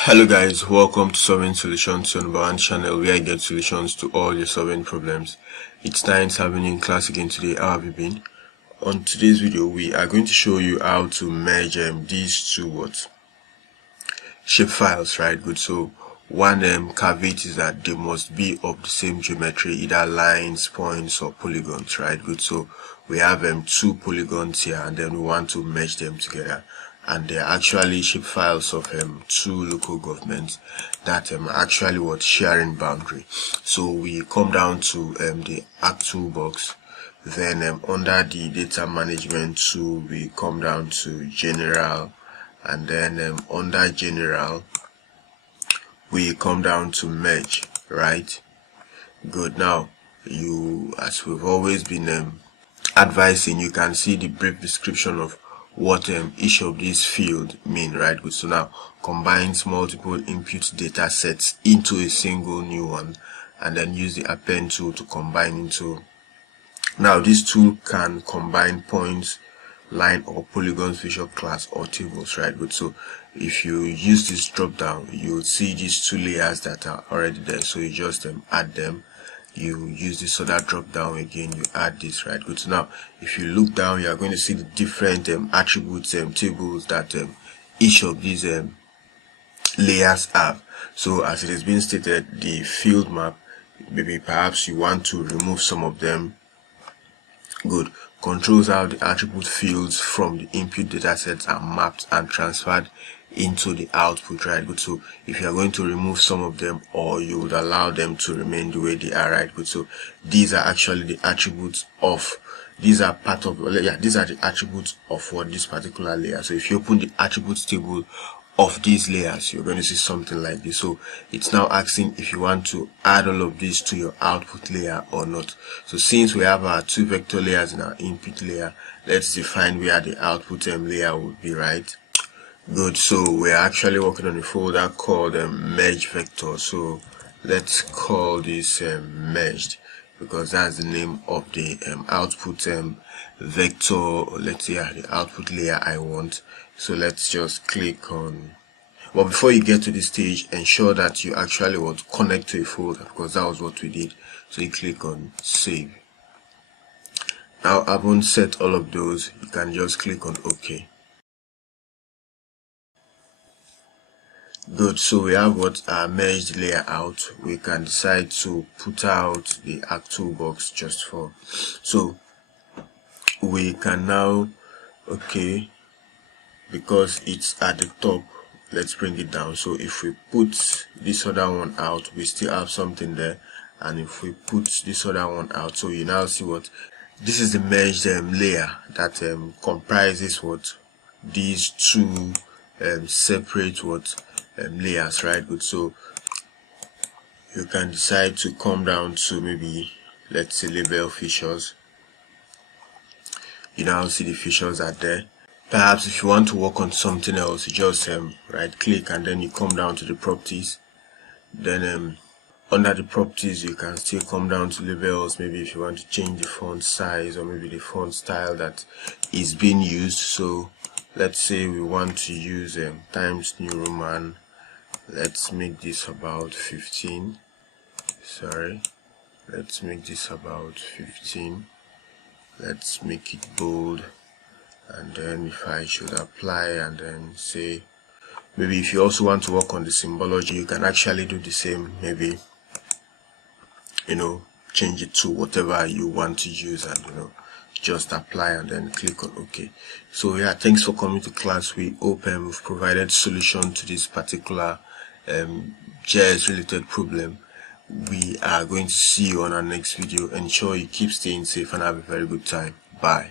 Hello guys, welcome to Solving Solutions, your number one channel where I get solutions to all your solving problems. It's time to having you in class again today. How have you been? On today's video, we are going to show you how to merge these two shape files, right? Good. So one caveat is that they must be of the same geometry, either lines, points, or polygons, right? Good. So we have two polygons here, and then we want to merge them together. And they're actually shape files of two local governments that actually sharing boundary. So we come down to the Arc toolbox, then under the data management tool we come down to general, and then under general we come down to merge, right? Good. Now you, as we've always been advising, you can see the brief description of what each of these fields mean, right? Good. So now combines multiple input data sets into a single new one, and then use the append tool to combine into. Now this tool can combine points, line, or polygons, feature class, or tables, right? Good. So if you use this drop down, you'll see these two layers that are already there, so you just add them. You use this other drop down again, you add this, right? Good. So now if you look down, you are going to see the different attributes tables that each of these layers have. So as it has been stated, the field map, maybe perhaps you want to remove some of them. Good. Controls how the attribute fields from the input data sets are mapped and transferred into the output, right? Good. So if you are going to remove some of them, or you would allow them to remain the way they are, right? Good. So these are actually the attributes of, these are part of, these are the attributes of what this particular layer. So if you open the attributes table of these layers, you're going to see something like this. So it's now asking if you want to add all of these to your output layer or not. So since we have our two vector layers in our input layer, let's define where the output layer would be, right? Good. So we're actually working on a folder called merge vector. So let's call this merged, because that's the name of the output vector, let's say the output layer I want. So let's just click on, but before you get to this stage, ensure that you actually connect to a folder, because that was what we did. So you click on save. Now I won't set all of those, you can just click on OK. Good. So we have our merged layer out. We can decide to put out the Arc toolbox just for, so we can now, okay, because it's at the top, let's bring it down. So if we put this other one out, we still have something there, and if we put this other one out, so you now see this is the merged layer that comprises these two separate layers, right? Good. So you can decide to come down to, maybe let's say, label features. You now see the features are there. Perhaps if you want to work on something else, you just right click, and then you come down to the properties. Then under the properties, you can still come down to labels. Maybe if you want to change the font size, or maybe the font style that is being used. So let's say we want to use Times New Roman. Let's make this about 15. Sorry, let's make this about 15. Let's make it bold, and then if I should apply, and then say, maybe if you also want to work on the symbology, you can actually do the same. Maybe, change it to whatever you want to use, and just apply, and then click on OK. So yeah, thanks for coming to class. We hope we've provided solution to this particular GIS related problem. We are going to see you on our next video. Ensure you keep staying safe and have a very good time. Bye.